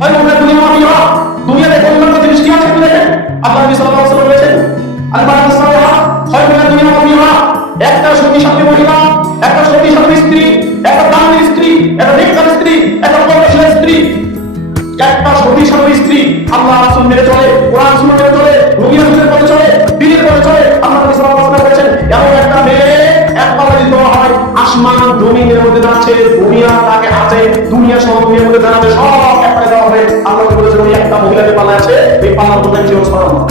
হয় না দুনিয়া মাফিয়া, দুনিয়াতে কল্যাণ জিনিস কি আছে দেখেন। আল্লাহ নবী সাল্লাল্লাহু আলাইহি ওয়াসাল্লাম বলেছেন আল মারাতু সালিহা হয় না দুনিয়া মাফিয়া, একটা শক্তিশালী মহিলা, একটা শক্তিশালী স্ত্রী, একটা দামি স্ত্রী, একটা নেককার স্ত্রী, একটা পরশীল স্ত্রী, একটা শক্তিশালী স্ত্রী আল্লাহ রাসূল মেনে চলে, কোরআন সুন্নাহ মেনে চলে, নবী রাসূলের পথে চলে, দ্বীনের পথে চলে। আল্লাহ নবী সাল্লাল্লাহু আলাইহি ওয়াসাল্লাম বলেছেন এমন একটা মেয়ে এক পাল্লা দিতে হয়, আসমান জমিনের মধ্যে যাচ্ছে, দুনিয়া তাকে আছে, দুনিয়া সহ দুনিয়ার মধ্যে জানাবে সব এক পাল্লা দেওয়া হবে। আল্লাহ বলেছেন ওই একটা মহিলাকে পাল্লা আছে, এই পাল্লার মধ্যে কেউ ছড়ানো না।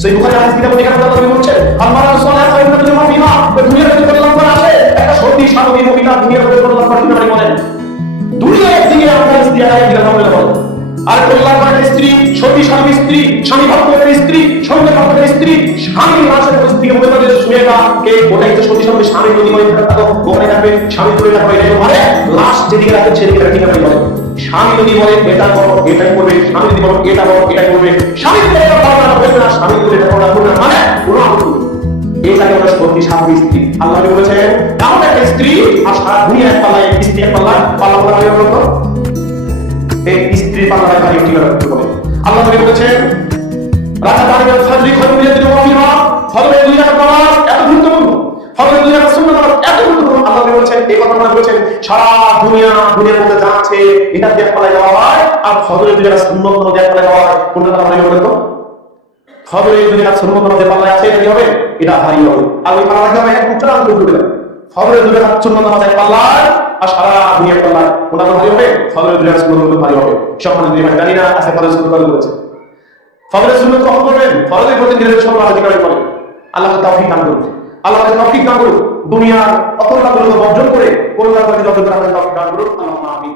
সেই বুখারী হাদিস কিতাবে এখানে কথা বলছেন আল্লাহ রাসূল সাল্লাল্লাহু আলাইহি ওয়াসাল্লাম বিমা দুনিয়ার মধ্যে কল্যাণ করা আছে, একটা শক্তিশালী মহিলা দুনিয়ার মধ্যে কল্যাণ করা কিভাবে বলেন। দুনিয়ার দিকে আমরা স্ত্রী আলাদা দিলাম বলে বলেন, আর কল্যাণ করা স্ত্রী, শক্তিশালী স্ত্রী, স্বামী ভক্তের স্ত্রী, সঙ্গে ভক্তের স্ত্রী, স্বামী রাসূলের স্ত্রীকে বলে যে সুমেকা কে ওটাই তো শক্তিশালী স্বামী যদি মনে থাকতো ওখানে থাকবে, স্বামী করে থাকবে, এটাই মানে লাস্ট যেদিকে রাখবে সেদিকে রাখতে হবে বলে। স্বামী যদি বলে এটা করো এটাই করবে, স্বামী যদি বলে এটা করো এটাই করবে, স্বামী যদি এটা করো না করবে না, স্বামী যদি এটা করো না করবে না, মানে পুরো এটাকে আমরা শক্তিশালী স্ত্রী। আল্লাহ বলেছেন এমন একটা স্ত্রী আর সারা দুনিয়া এক পাল্লায় স্ত্রী এক পাল্লা পাল্লা পাল্লা হয়ে গেল। এই স্ত্রী পাল্লা রাখা একটি করতে বলে আল্লাহ বলেছেন রাজা দাঁড়িয়ে ফাজরি খরম দিয়ে দিল মাফিয়া ফজরের দুই রাকাত নামাজ এত গুরুত্বপূর্ণ, ফজরের দুই রাকাত সুন্নাত নামাজ এত গুরুত্বপূর্ণ। আল্লাহ বলেছেন এই কথা বলেছেন সারা দুনিয়ার মধ্যে যাচ্ছে এটা দেখ পাল্লায় দেওয়া হয়, আর ফজরের দুই রাকাত সুন্নাত নামাজ দেখ পাল্লায় দেওয়া হয়। কোনটা আমরা বলেন তো ফজরের দুই রাকাত সুন্নাত নামাজ পাল্লায় আছে এটা কি হবে, এটা ভারী হবে। আর ওই পাল্লা রাখা হবে এক উচ্চারণ করে দিবেন ফজরের দুই রাকাত সুন্নাত নামাজ এক পাল্লায় আর সারা দুনিয়ার পাল্লায় কোনটা ভারী হবে, ফজরের দুই রাকাত সুন্নাত নামাজ ভারী হবে। সম্মানিত দুই ভাই জানি না আছে ফজরের সুন্নাত নামাজ বলেছে ফজরের সুন্নাত কখন করবেন, ফজরের প্রতি দিনের সব আধিকারিক করেন। আল্লাহ তাওফিক দান করুন, আল্লাহ তাওফিক দান করুন, দুনিয়ার অকল্যাণগুলো বর্জন করে কল্যাণকারী যত তাওফিক দান করুন। আল্লাহুম্মা আমিন।